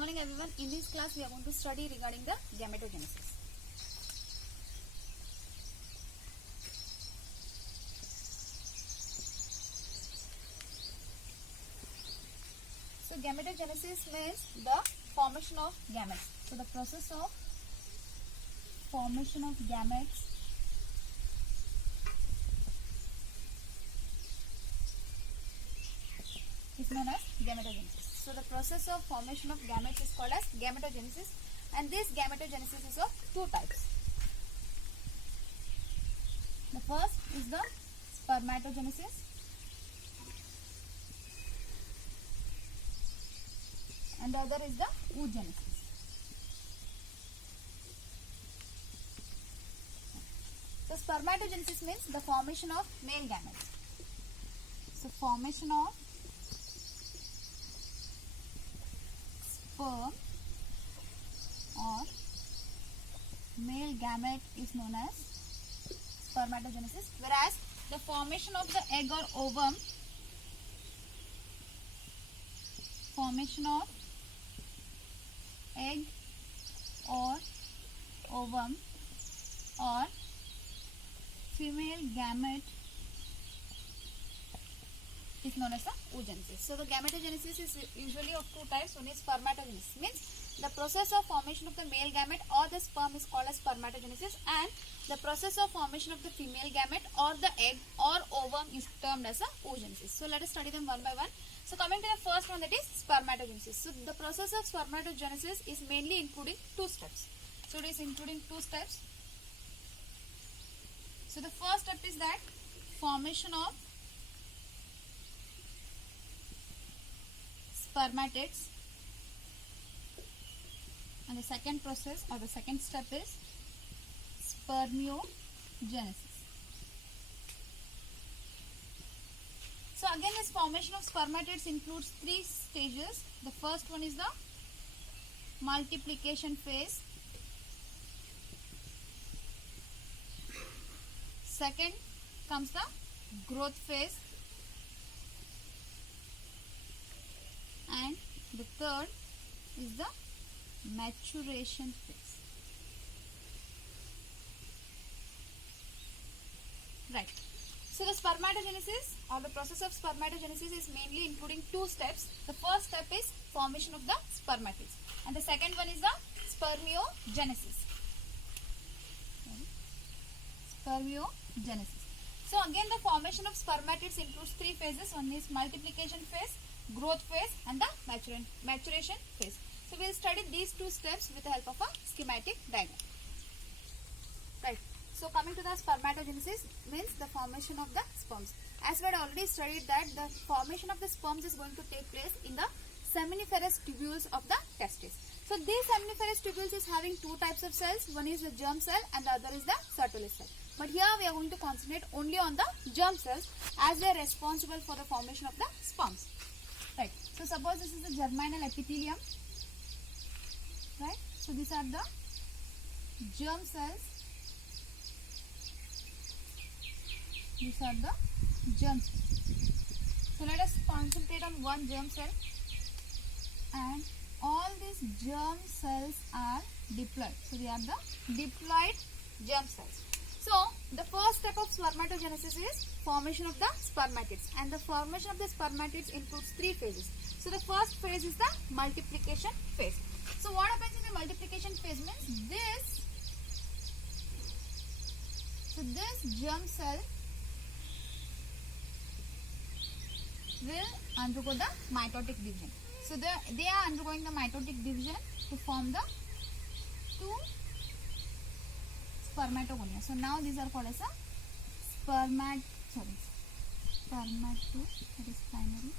morning everyone. In this class we are going to study regarding the gametogenesis. So gametogenesis means the formation of gametes. So the process of formation of gametes is known as gametogenesis. So the process of formation of gametes is called as gametogenesis, and this gametogenesis is of two types. The first is the spermatogenesis, and the other is the oogenesis. So spermatogenesis means the formation of male gametes. So formation of sperm or male gamete is known as spermatogenesis, whereas the formation of the egg or ovum, formation of egg or ovum or female gamete is known as the oogenesis. So the gametogenesis is usually of two types. One is spermatogenesis, means the process of formation of the male gamete or the sperm is called as spermatogenesis, and the process of formation of the female gamete or the egg or ovum is termed as a oogenesis. So let us study them one by one. So coming to the first one, that is spermatogenesis. So the process of spermatogenesis is mainly including two steps. So it is including two steps. So the first step is that formation of spermatids, and the second process or the second step is spermiogenesis. So again, this formation of spermatids includes three stages. The first one is the multiplication phase, second comes the growth phase, and the third is the maturation phase. Right. So the spermatogenesis or the process of spermatogenesis is mainly including two steps. The first step is formation of the spermatids, and the second one is the spermiogenesis. Spermiogenesis. So again, the formation of spermatids includes three phases. One is multiplication phase, growth phase, and the maturation phase. So we will study these two steps with the help of a schematic diagram. Right. So coming to the spermatogenesis means the formation of the sperms. As we had already studied that the formation of the sperms is going to take place in the seminiferous tubules of the testes. So these seminiferous tubules is having two types of cells. One is the germ cell and the other is the Sertoli cell. But here we are going to concentrate only on the germ cells as they are responsible for the formation of the sperms. Right. So suppose this is the germinal epithelium. Right. So these are the germ cells. These are the germ cells. So let us concentrate on one germ cell, and all these germ cells are diploid. So they are the diploid germ cells. So the first step of spermatogenesis is formation of the spermatids, and the formation of the spermatids includes three phases. So the first phase is the multiplication phase. So what happens in the multiplication phase means this germ cell will undergo the mitotic division. So they are undergoing the mitotic division to form the two spermatogonia. So now these are called as a spermato, that is primary.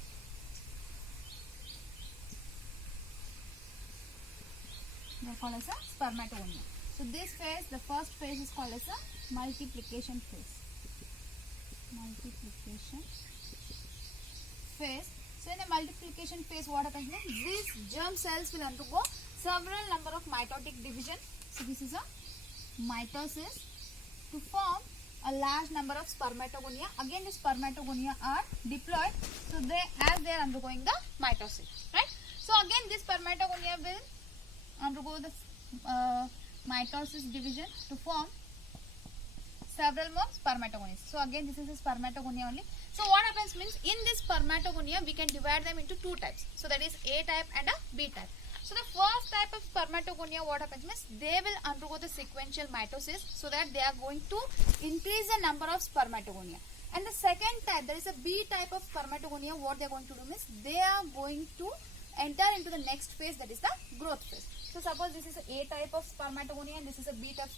They are called as a spermatogonia. So this phase, the first phase is called as a multiplication phase. So in the multiplication phase, what happens is these germ cells will undergo several number of mitotic division. So this is a mitosis to form a large number of spermatogonia. Again, the spermatogonia are diploid, so they are undergoing the mitosis, right? So So again this spermatogonia will undergo the mitosis division to form several more spermatogonias. So again this is a spermatogonia only. So what happens means in this spermatogonia we can divide them into two types. So that is A type and a B type. So the first type of spermatogonia, what happens means they will undergo the sequential mitosis, so that they are going to increase the number of spermatogonia. And the second type, there is a B type of spermatogonia, what they are going to do means they are going to enter into the next phase, that is the growth phase. So suppose this is a A type of spermatogonia and this is a B type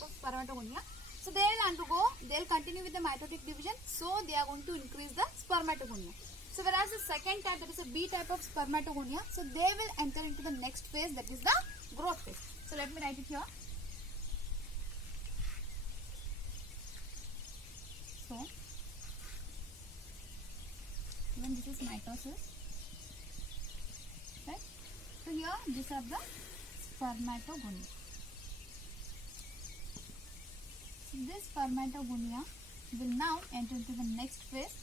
of spermatogonia. So they will continue with the mitotic division, so they are going to increase the spermatogonia. So whereas the second type, that is a B type of spermatogonia, so they will enter into the next phase, that is the growth phase. So let me write it here. So even this is mitosis, right? So here these are the spermatogonia. So this spermatogonia will now enter into the next phase,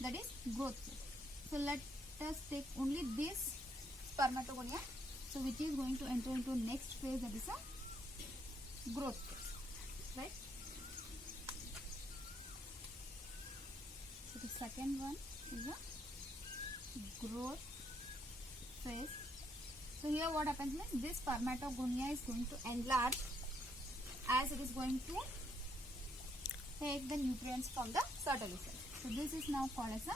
that is growth phase. So let us take only this spermatogonia, so which is going to enter into next phase, that is a growth phase, right? So the second one is a growth phase. So here what happens means this spermatogonia is going to enlarge as it is going to take the nutrients from the Sertoli cell. So this is now called as a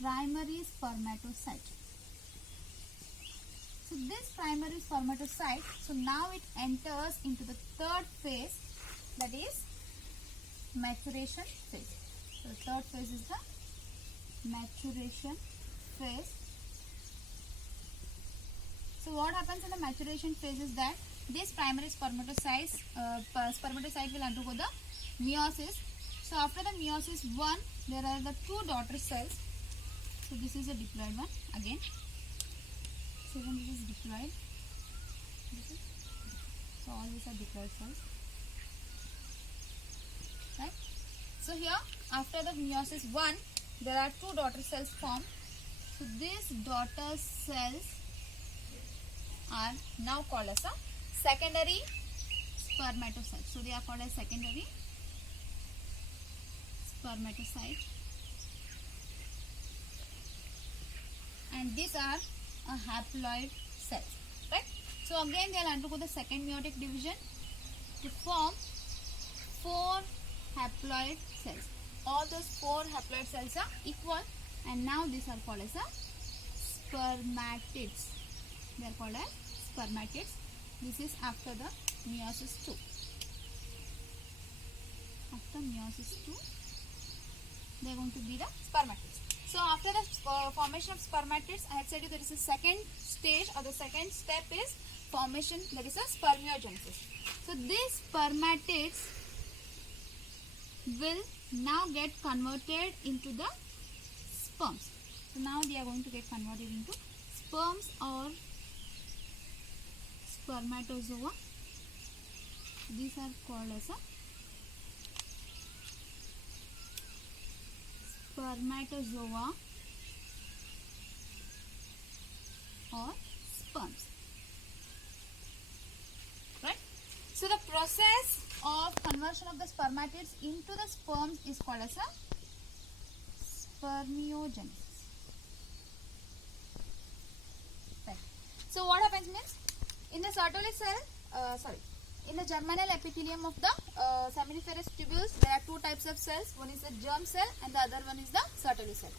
primary spermatocyte. So this primary spermatocyte, so now it enters into the third phase, that is maturation phase. So the third phase is the maturation phase. So what happens in the maturation phase is that this primary spermatocyte will undergo the meiosis. So after the meiosis 1, there are the two daughter cells. So this is a diploid one again. So when this is diploid, so all these are diploid cells, right? So here after the meiosis 1, there are two daughter cells formed. So these daughter cells are now called as a secondary spermatocyte. So they are called as secondary spermatocyte, and these are a haploid cells, right? So again they will undergo the second meiotic division to form 4 haploid cells. All those 4 haploid cells are equal, and now these are called as a spermatids. They are called as spermatids. This is after the meiosis 2. After meiosis 2, they are going to be the spermatids. So after the formation of spermatids, I have said you there is a second stage, or the second step is formation, that is a spermiogenesis. So these spermatids will now get converted into the sperms. So now they are going to get converted into sperms or spermatozoa. These are called as a spermatozoa or sperms, right? So the process of conversion of the spermatids into the sperms is called as a spermiogenesis, right? So what happens means in the Sertoli cell, in the germinal epithelium of the seminiferous tubules, there are two types of cells. One is the germ cell and the other one is the Sertoli cell.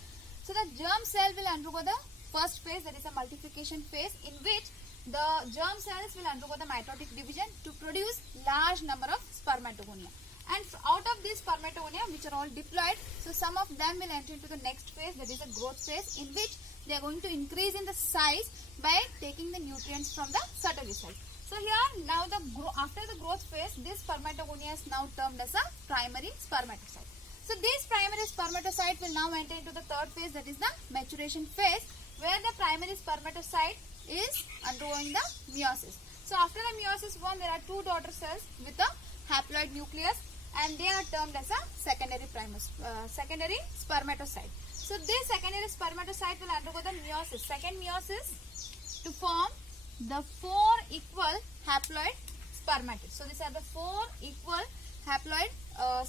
So the germ cell will undergo the first phase, that is a multiplication phase, in which the germ cells will undergo the mitotic division to produce large number of spermatogonia. And out of these spermatogonia, which are all diploid, so some of them will enter into the next phase, that is a growth phase, in which they are going to increase in the size by taking the nutrients from the Sertoli cell. So here now after the growth phase, this spermatogonia is now termed as a primary spermatocyte. So this primary spermatocyte will now enter into the third phase, that is the maturation phase, where the primary spermatocyte is undergoing the meiosis. So after the meiosis 1, there are two daughter cells with a haploid nucleus, and they are termed as a secondary spermatocyte. So this secondary spermatocyte will undergo the meiosis, second meiosis, to form the 4 equal haploid spermatids. So these are the 4 equal haploid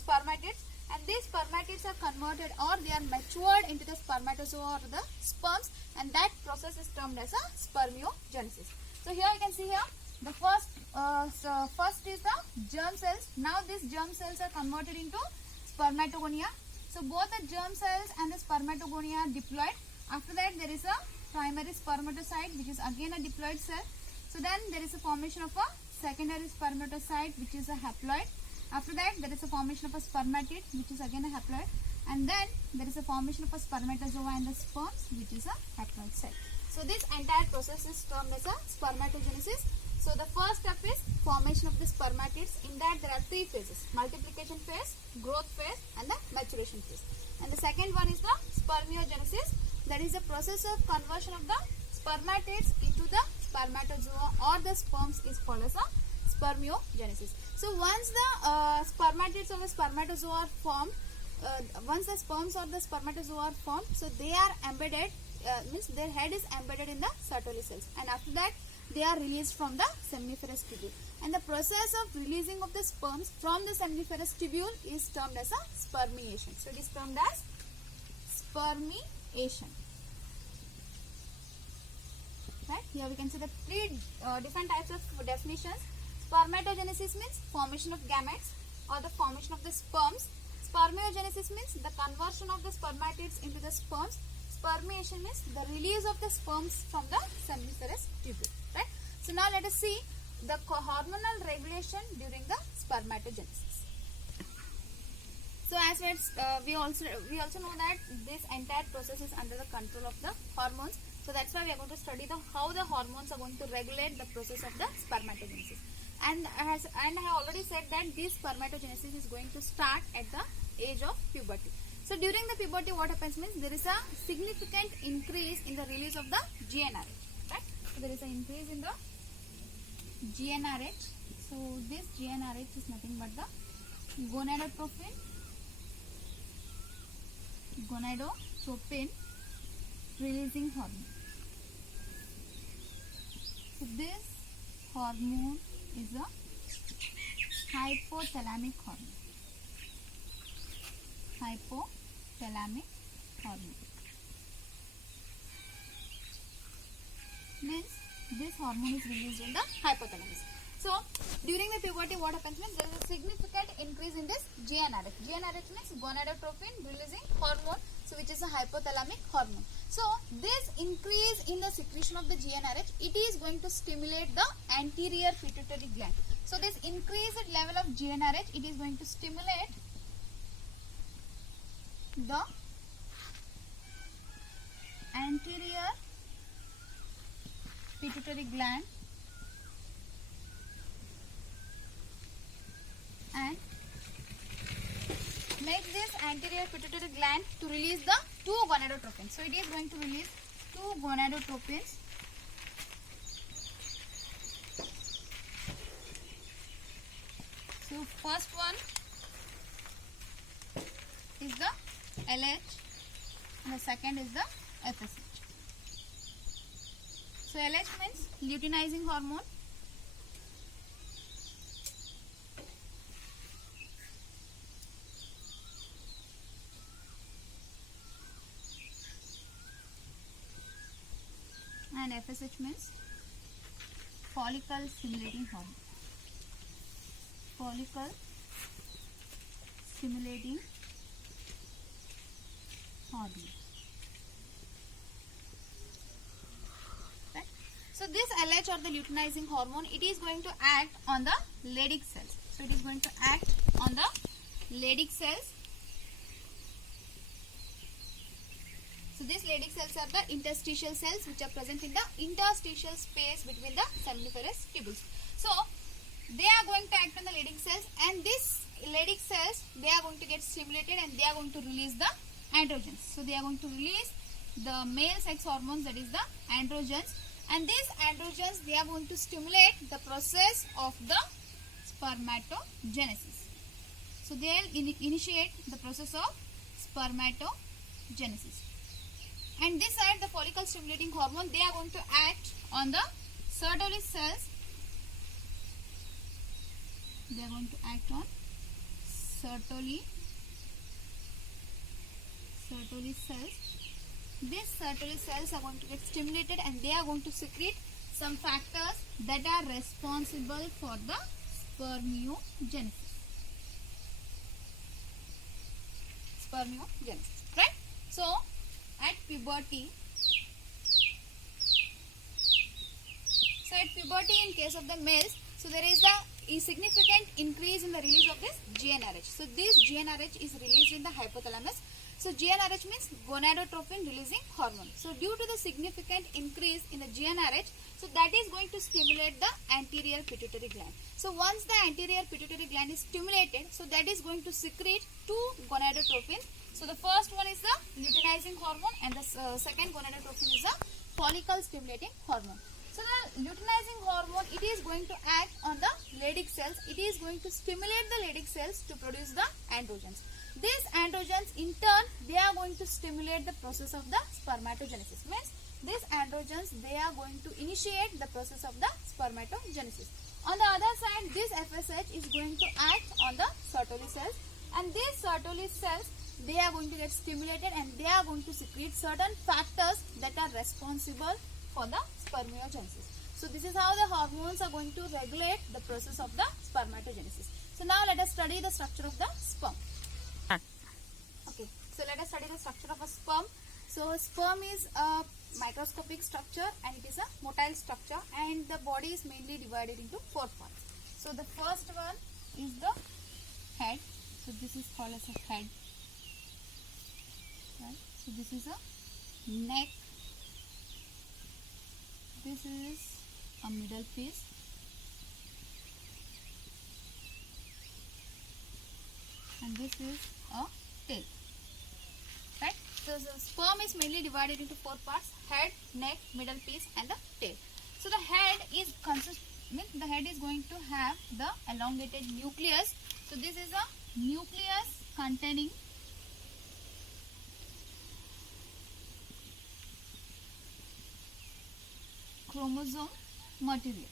spermatids, and these spermatids are converted or they are matured into the spermatozoa or the sperms, and that process is termed as a spermiogenesis. So here you can see here the first is the germ cells. Now these germ cells are converted into spermatogonia. So both the germ cells and the spermatogonia are diploid. After that there is a primary spermatocyte which is again a diploid cell. So then there is a formation of a secondary spermatocyte which is a haploid. After that there is a formation of a spermatid which is again a haploid, and then there is a formation of a spermatozoa and the sperms which is a haploid cell. So this entire process is termed as a spermatogenesis. So the first step is formation of the spermatids. In that there are 3 phases: multiplication phase, growth phase and the maturation phase. And the second one is the spermiogenesis, that is the process of conversion of the spermatids into the spermatozoa or the sperms is called as a spermiogenesis. So once the spermatids or the spermatozoa are formed, once the sperms or the spermatozoa are formed, so they are embedded, means their head is embedded in the Sertoli cells, and after that they are released from the seminiferous tubule, and the process of releasing of the sperms from the seminiferous tubule is termed as a spermiation. So it is termed as spermiation. Right, here we can see the 3 different types of definitions. Spermatogenesis means formation of gametes or the formation of the sperms. Spermiogenesis means the conversion of the spermatids into the sperms. Spermiation means the release of the sperms from the seminiferous tubule. Right. So now let us see the hormonal regulation during the spermatogenesis. So as we also know that this entire process is under the control of the hormones. So that's why we are going to study how the hormones are going to regulate the process of the spermatogenesis. And I have already said that this spermatogenesis is going to start at the age of puberty. So during the puberty, what happens means there is a significant increase in the release of the GnRH. Right? So there is an increase in the GnRH. So this GnRH is nothing but the gonadotropin releasing hormone. So this hormone is a hypothalamic hormone. Hypothalamic hormone means this hormone is released in the hypothalamus. So during the puberty, what happens means there is a significant increase in this GnRH. GnRH means gonadotropin releasing hormone, so which is a hypothalamic hormone. So this increase in the secretion of the GnRH, it is going to stimulate the anterior pituitary gland. So this increased level of GnRH, it is going to stimulate the anterior pituitary gland and make this anterior pituitary gland to release the 2 gonadotropins. So it is going to release 2 gonadotropins. So first one is the LH and the second is the FSH. So LH means luteinizing hormone. And FSH means follicle stimulating hormone. Follicle stimulating hormone. Right. So this LH or the luteinizing hormone, it is going to act on the Leydig cells. So it is going to act on the Leydig cells. So these Leydig cells are the interstitial cells which are present in the interstitial space between the seminiferous tubules. So they are going to act on the Leydig cells, and these Leydig cells, they are going to get stimulated and they are going to release the androgens. So they are going to release the male sex hormones, that is the androgens, and these androgens, they are going to stimulate the process of the spermatogenesis. So they will initiate the process of spermatogenesis. spermiogenesis. And this side, the follicle stimulating hormone, they are going to act on the Sertoli cells. They are going to act on Sertoli cells. These Sertoli cells are going to get stimulated and they are going to secrete some factors that are responsible for the spermiogenesis. Right? So, at puberty, in case of the males, so there is a significant increase in the release of this GnRH. So, this GnRH is released in the hypothalamus. So, GnRH means gonadotropin releasing hormone. So, due to the significant increase in the GnRH, so that is going to stimulate the anterior pituitary gland. So, once the anterior pituitary gland is stimulated, so that is going to secrete two gonadotropins. So, the first one is the luteinizing hormone and the second gonadotropin is the follicle stimulating hormone. So, the luteinizing hormone, it is going to act on the Leydig cells. It is going to stimulate the Leydig cells to produce the androgens. These androgens in turn, they are going to stimulate the process of the spermatogenesis. Means these androgens, they are going to initiate the process of the spermatogenesis. On the other side, this FSH is going to act on the Sertoli cells, and these Sertoli cells, they are going to get stimulated and they are going to secrete certain factors that are responsible for the spermiogenesis. So, this is how the hormones are going to regulate the process of the spermatogenesis. So, now let us study the structure of the sperm. Okay, so let us study the structure of a sperm. So, sperm is a microscopic structure and it is a motile structure, and the body is mainly divided into 4 parts. So, the first one is the head. So, this is called as a head. Right. So, this is a neck. This is a middle piece. And this is a tail. Right. So, the sperm is mainly divided into 4 parts: head, neck, middle piece and the tail. So, the head is the head is going to have the elongated nucleus. So, this is a nucleus containing chromosome material.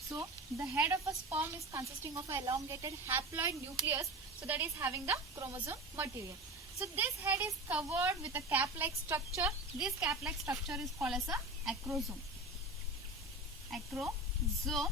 So, the head of a sperm is consisting of an elongated haploid nucleus, so that is having the chromosome material. So, this head is covered with a cap-like structure. This cap-like structure is called as a acrosome. So,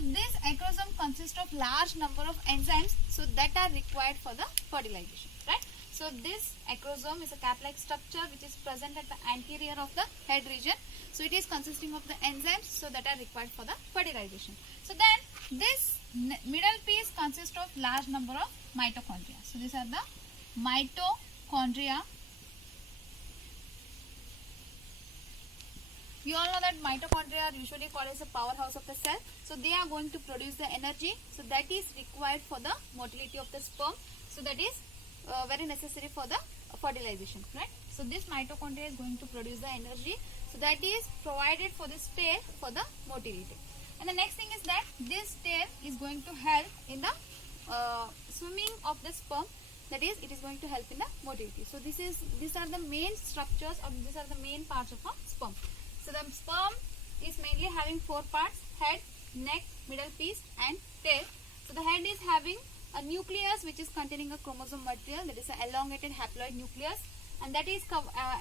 this acrosome consists of large number of enzymes, so that are required for the fertilization, right? So, this acrosome is a cap-like structure which is present at the anterior of the head region. So, it is consisting of the enzymes, so that are required for the fertilization. So, then this middle piece consists of large number of mitochondria. So, these are the mitochondria. We all know that mitochondria are usually called as the powerhouse of the cell. So, they are going to produce the energy. So, that is required for the motility of the sperm. So, that is very necessary for the fertilization, right? So, this mitochondria is going to produce the energy. So, that is provided for this tail for the motility. And the next thing is that this tail is going to help in the swimming of the sperm. That is, it is going to help in the motility. So, these are the main structures, or these are the main parts of a sperm. So, the sperm is mainly having 4 parts: head, neck, middle piece and tail. So, the head is having a nucleus which is containing a chromosome material, that is an elongated haploid nucleus, and that is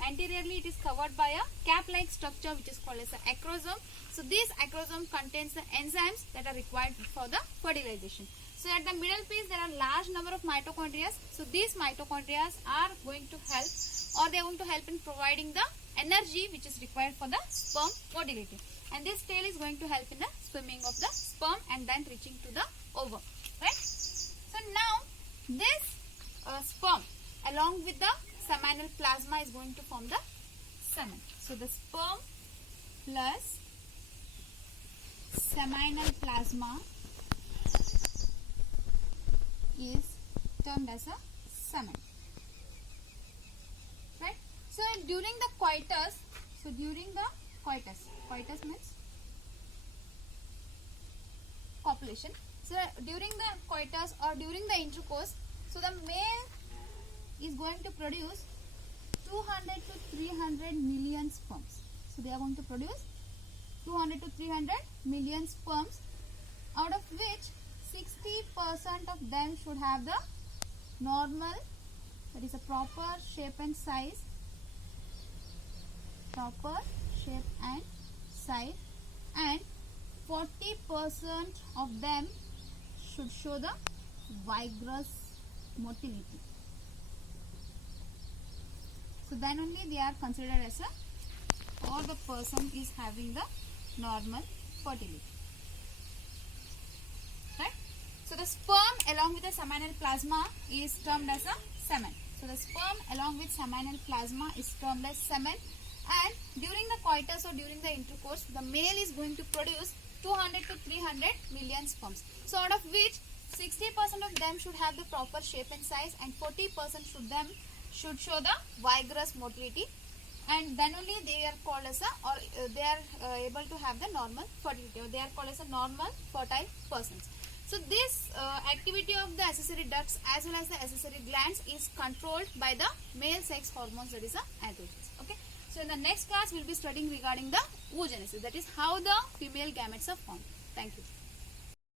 anteriorly it is covered by a cap-like structure which is called as an acrosome. So, this acrosome contains the enzymes that are required for the fertilization. So, at the middle piece there are large number of mitochondria. So, these mitochondria are going to help, or they are going to help in providing the energy which is required for the sperm motility. And this tail is going to help in the swimming of the sperm and then reaching to the ovum, right? So, now this sperm along with the seminal plasma is going to form the semen. So, the sperm plus seminal plasma is termed as a semen, right? So, during the coitus, coitus means copulation. So during the coitus or during the intercourse, so the male is going to produce 200 to 300 million sperms. So they are going to produce 200 to 300 million sperms, out of which 60% of them should have the normal, that is a proper shape and size, and 40% of them should show the vigorous motility. So then only they are considered as a, or the person is having the normal fertility. Right? So the sperm along with the seminal plasma is termed as a semen. So the sperm along with seminal plasma is termed as semen, and during the coitus or during the intercourse, the male is going to produce 200 to 300 million sperms. So out of which 60% of them should have the proper shape and size, and 40% should show the vigorous motility, and then only they are called as a, or they are able to have the normal fertility, or they are called as a normal fertile persons. So this activity of the accessory ducts as well as the accessory glands is controlled by the male sex hormones, that is the androgens. Okay. So in the next class we will be studying regarding the oogenesis, that is how the female gametes are formed. Thank you.